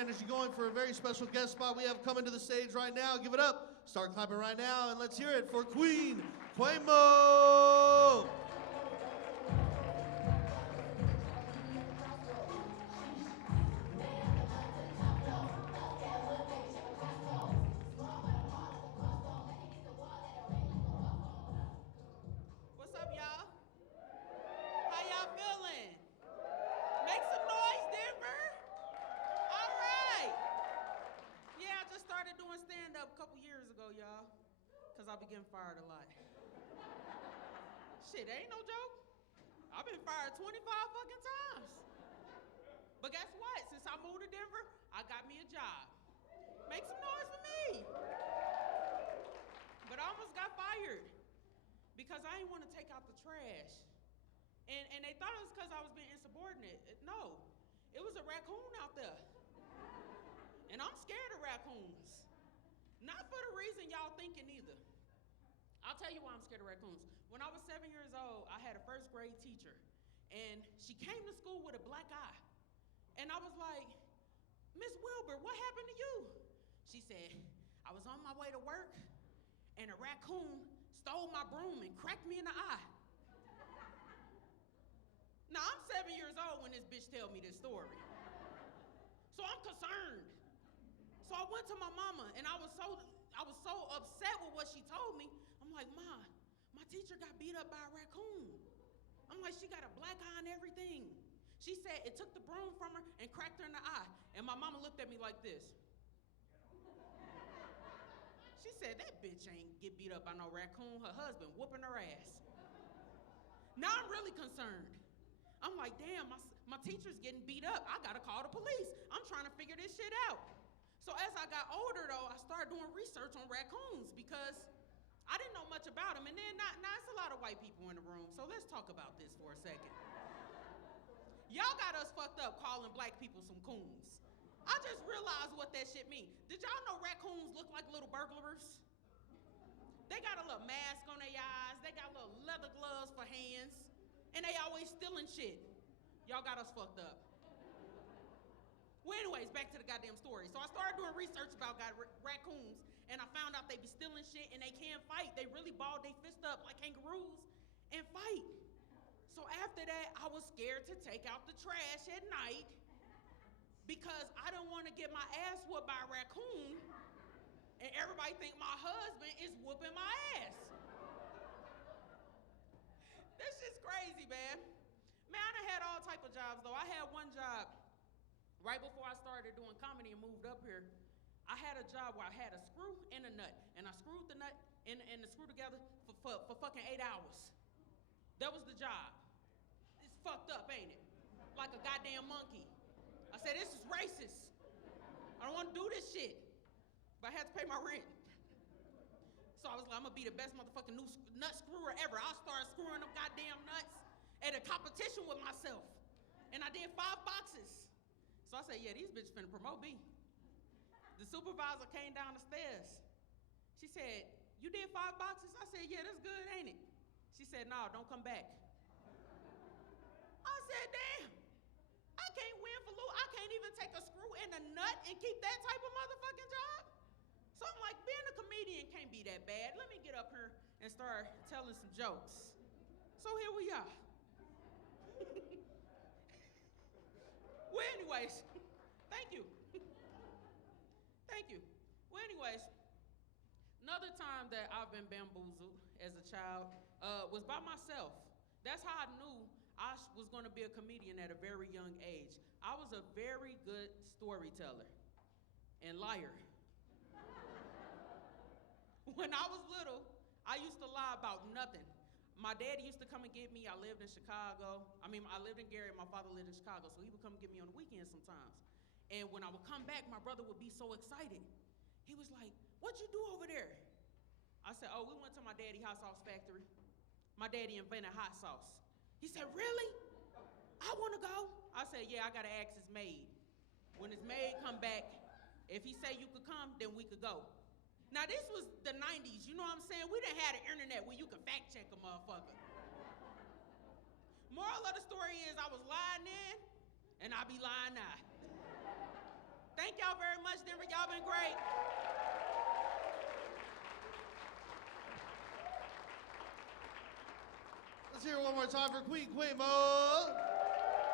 energy going for a very special guest spot we have coming to the stage right now. Give it up. Start clapping right now, and let's hear it for Queen Quamo. What's up, y'all? How y'all feeling? Make some noise, Denver. All right. Yeah, I just started doing stand-up a couple years ago, y'all, because I be getting fired a lot. Shit, ain't no joke. I've been fired 25 fucking times. But guess what? Since I moved to Denver, I got me a job. Make some noise for me. But I almost got fired because I didn't want to take out the trash. And they thought it was because I was being insubordinate. No, it was a raccoon out there. And I'm scared of raccoons. Not for the reason y'all thinking either. I'll tell you why I'm scared of raccoons. When I was 7 years old, I had a first grade teacher, and she came to school with a black eye. And I was like, Miss Wilbur, what happened to you? She said, I was on my way to work, and a raccoon stole my broom and cracked me in the eye. Now, I'm 7 years old when this bitch tell me this story. So I'm concerned. So I went to my mama, and I was so upset with what she told me. I'm like, Ma, my teacher got beat up by a raccoon. I'm like, she got a black eye and everything. She said it took the broom from her and cracked her in the eye. And my mama looked at me like this. She said, that bitch ain't get beat up by no raccoon. Her husband whooping her ass. Now I'm really concerned. I'm like, damn, my teacher's getting beat up. I gotta call the police. I'm trying to figure this shit out. So as I got older, though, I started doing research on raccoons because I didn't know much about them. And then, now it's a lot of white people in the room, so let's talk about this for a second. Y'all got us fucked up calling black people some coons. I just realized what that shit mean. Did y'all know raccoons look like little burglars? They got a little mask on their eyes. They got little leather gloves for hands. And they always stealing shit. Y'all got us fucked up. Well, anyways, back to the goddamn story. So I started doing research about raccoons, and I found out they be stealing shit and they can't fight. They really ball their fist up like kangaroos and fight. So after that, I was scared to take out the trash at night because I didn't want to get my ass whooped by a raccoon and everybody think my husband is whooping my ass. This shit's crazy, man. Man, I done had all type of jobs, though. I had one job right before I started doing comedy and moved up here. I had a job where I had a screw and a nut, and I screwed the nut and the screw together for fucking 8 hours. That was the job. It's fucked up, ain't it? Like a goddamn monkey. I said, this is racist. I don't want to do this shit. But I had to pay my rent. So I was like, I'm gonna be the best motherfucking new nut screwer ever. I'll start screwing them goddamn nuts at a competition with myself. And I did 5 boxes. So I said, yeah, these bitches finna promote me. The supervisor came down the stairs. She said, you did 5 boxes? I said, yeah, that's good, ain't it? She said, no, don't come back. I said, damn, I can't win for Lou. I can't even take a screw and a nut and keep that type of motherfucking job. So I'm like, being a comedian can't be that bad. Let me get up here and start telling some jokes. So here we are. Well, anyways, thank you. Thank you. Well, anyways, another time that I've been bamboozled as a child was by myself. That's how I knew I was going to be a comedian at a very young age. I was a very good storyteller and liar. When I was little, I used to lie about nothing. My daddy used to come and get me. I lived in Chicago. I lived in Gary. My father lived in Chicago, so he would come get me on the weekends sometimes. And when I would come back, my brother would be so excited. He was like, what you do over there? I said, oh, we went to my daddy's hot sauce factory. My daddy invented hot sauce. He said, really? I want to go. I said, yeah, I got to ask his maid. When his maid come back, if he say you could come, then we could go. Now, this was the 90s, you know what I'm saying? We didn't have the internet where you could fact check a motherfucker. Moral of the story is I was lying then, and I be lying now. Thank Y'all been great. Let's hear it one more time for Queen Quamo.